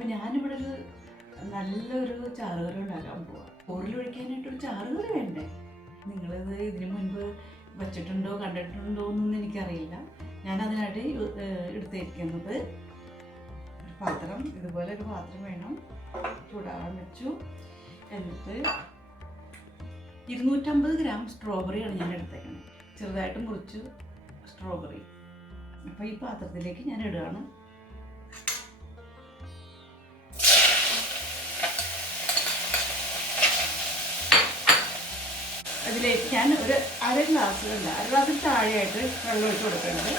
അപ്പോൾ ഞാനിവിടെ ഒരു നല്ലൊരു ചാറുകറി ഉണ്ടാക്കാൻ പോവാം. ചോറിലൊഴിക്കാനായിട്ടൊരു ചാറുകറി വേണ്ടേ? നിങ്ങളിത് ഇതിനു മുൻപ് വച്ചിട്ടുണ്ടോ കണ്ടിട്ടുണ്ടോ എന്നൊന്നും എനിക്കറിയില്ല. ഞാനതിനായിട്ട് എടുത്തിരിക്കുന്നത് ഒരു പാത്രം, ഇതുപോലെ ഒരു പാത്രം വേണം. ചൂടാകാൻ വെച്ചു. എന്നിട്ട് 250 ഗ്രാം സ്ട്രോബെറിയാണ് ഞാൻ എടുത്തേക്കുന്നത്. ചെറുതായിട്ട് മുറിച്ചു സ്ട്രോബെറി. അപ്പോൾ ഈ പാത്രത്തിലേക്ക് ഞാൻ ഇടുകയാണ്. അതിലേക്ക് ഞാൻ ഒരു അര ഗ്ലാസ്സിൽ താഴെയായിട്ട് വെള്ളം ഒഴിച്ച് കൊടുക്കുന്നുണ്ട്.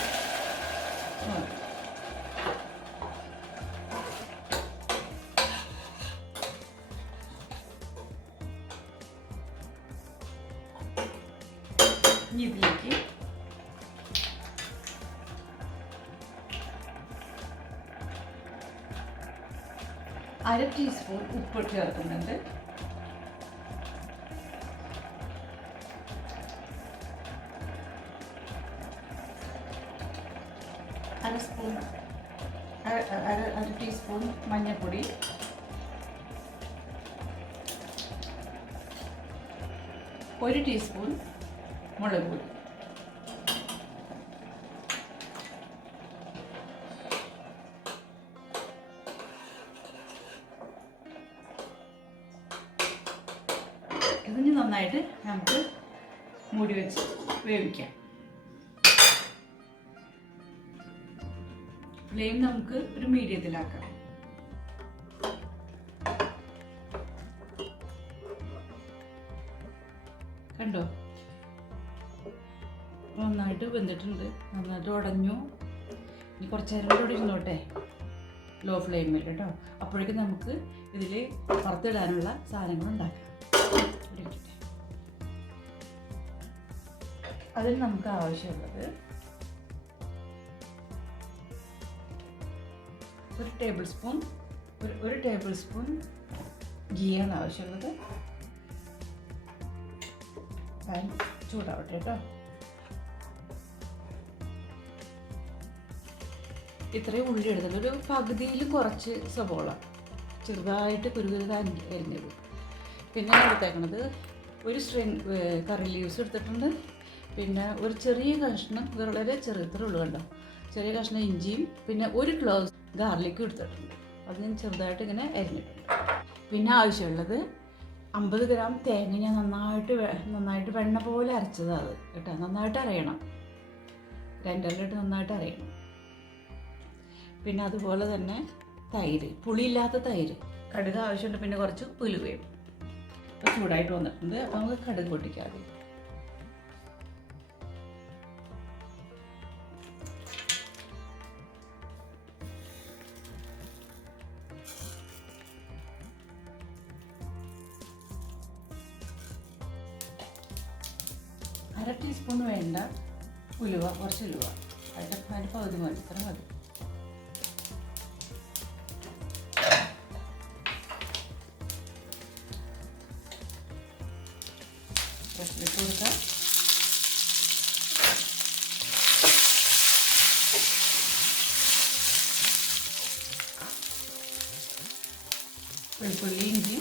ഇനി ഇതിലേക്ക് അര ടീസ്പൂൺ ഉപ്പ് ചേർക്കുന്നുണ്ട്. അര ടീസ്പൂൺ മഞ്ഞൾപ്പൊടി, ഒരു ടീസ്പൂൺ മുളക് പൊടി, ഇതിന് നന്നായിട്ട് നമുക്ക് മൂടി വെച്ച് വേവിക്കാം. ഫ്ലെയിം നമുക്ക് ഒരു മീഡിയത്തിലാക്കാം. കണ്ടോ, നന്നായിട്ട് വെന്തിട്ടുണ്ട്, നന്നായിട്ട് ഉടഞ്ഞു. ഇനി കുറച്ച് നേരം കൂടി ഇരുന്നോട്ടെ ലോ ഫ്ലെയിമിൽ കേട്ടോ. അപ്പോഴേക്കും നമുക്ക് ഇതിൽ വറുത്തിടാനുള്ള സാധനങ്ങൾ ഉണ്ടാക്കാം. അതിന് നമുക്ക് ആവശ്യമുള്ളത് ഒരു ടേബിൾ സ്പൂൺ ഗീയാണ് ആവശ്യമുള്ളത്. പാൻ ചൂടാവട്ടെ കേട്ടോ. ഇത്രയും ഉള്ളി എടുത്തത്, ഒരു പകുതിയിൽ കുറച്ച് സവോള ചെറുതായിട്ട് കുരുകുരുതാൻ അരിഞ്ഞത്. പിന്നെ എടുത്തേക്കണത് ഒരു സ്ട്രിങ് കറി ലീവ്സ് എടുത്തിട്ടുണ്ട്. പിന്നെ ഒരു ചെറിയ കഷ്ണം, വളരെ ചെറുത്രേ ഉള്ളൂ കണ്ടോ, ചെറിയ കഷ്ണം ഇഞ്ചിയും, പിന്നെ ഒരു ക്ലോവ് ഗാർലിക്കും എടുത്തിട്ടുണ്ട്. അത് ഞാൻ ചെറുതായിട്ട് ഇങ്ങനെ അരിഞ്ഞിട്ടുണ്ട്. പിന്നെ ആവശ്യമുള്ളത് 50 ഗ്രാം തേങ്ങ ഞാൻ നന്നായിട്ട് വെണ്ണ പോലെ അരച്ചതാണ് അത് കേട്ടോ. നന്നായിട്ട് അരയണം, ഗ്രൈൻഡറിലിട്ട് നന്നായിട്ട് അരയണം. പിന്നെ അതുപോലെ തന്നെ തൈര്, പുളിയില്ലാത്ത തൈര്. കടുക് ആവശ്യമുണ്ട്, പിന്നെ കുറച്ച് ഉലുവയും. അപ്പോൾ ചൂടായിട്ട് വന്നിട്ടുണ്ട്. അപ്പോൾ നമുക്ക് കടുക് പൊട്ടിക്കാതെ അര ടീസ്പൂൺ വേണ്ട ഉലുവ, കുറച്ച് ഉലുവ, അതിൻ്റെ പകുതി മതി, ഇത്ര മതി. ഇട്ട് കൊടുക്കാം. വെളുത്തുള്ളി, ഇഞ്ചി,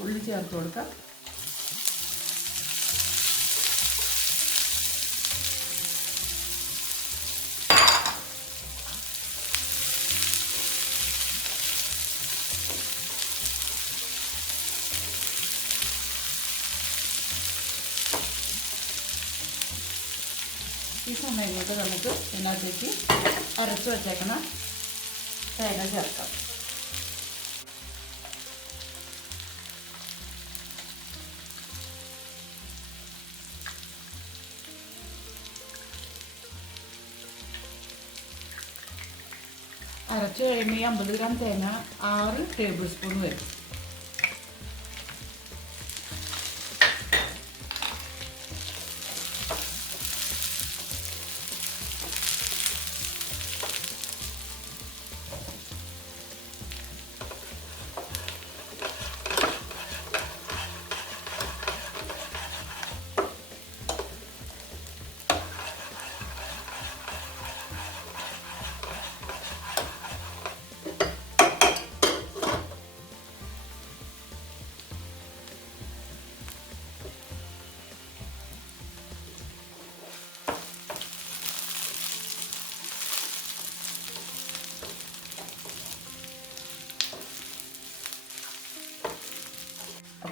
ഉള്ളി ചേർത്ത് കൊടുക്കാം. ഈ സമയം കൊണ്ട് നമുക്ക് ഇതിനകത്തേക്ക് അരച്ച് വച്ചേക്കണ തേങ്ങ ചേർക്കാം. അരച്ച് കഴിയുമ്പോൾ ഈ 50 ഗ്രാം തേങ്ങ 6 ടേബിൾ സ്പൂൺ വരും.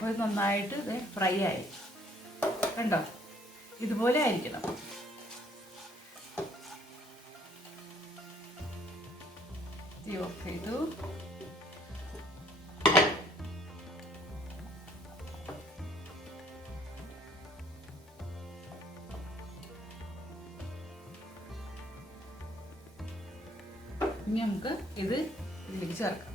അപ്പോൾ ഇത് നന്നായിട്ട് ഇത് ഫ്രൈ ആയി. കണ്ടോ, ഇതുപോലെ ആയിരിക്കണം. തീ ഓഫ് ചെയ്തു. ഇനി നമുക്ക് ഇത് ഇതിലേക്ക് ചേർക്കാം.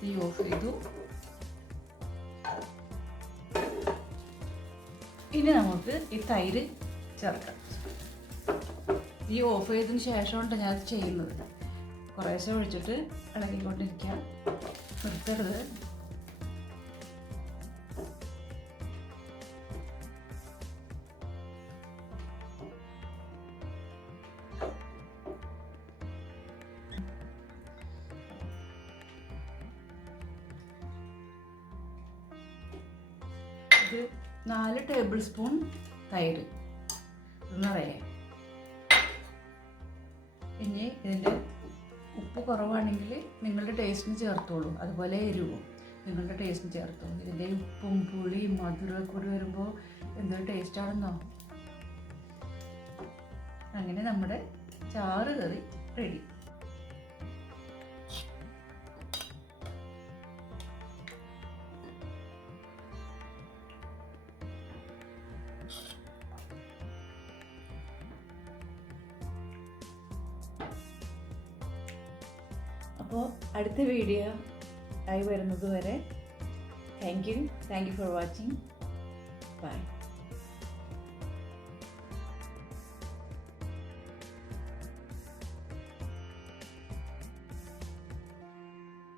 തീ ഓഫ് ചെയ്തു. ഇനി നമുക്ക് ഈ തൈര് ചേർക്കാം. ഈ ഓഫ് ചെയ്തതിന് ശേഷമാണ് ഞാനത് ചെയ്യുന്നത്. കുറേശ്ശെ ഒഴിച്ചിട്ട് ഇളകിക്കൊണ്ടിരിക്കാം, നിർത്തരുത്. ഇത് 4 ടേബിൾ സ്പൂൺ തൈര് എന്നറിയേ. ഇനി ഇതിൻ്റെ ഉപ്പ് കുറവാണെങ്കിൽ നിങ്ങളുടെ ടേസ്റ്റിന് ചേർത്തോളൂ, അതുപോലെ എരിവും നിങ്ങളുടെ ടേസ്റ്റിന് ചേർത്തോളൂ. ഇതിൻ്റെ ഉപ്പും പുളിയും മധുരമൊക്കെ കൂടി വരുമ്പോൾ എന്തൊരു ടേസ്റ്റാണെന്നോ. അങ്ങനെ നമ്മുടെ ചാറ് കറി റെഡി. അപ്പോൾ അടുത്ത വീഡിയോ ആയി വരുന്നത് വരെ thank you for watching. By.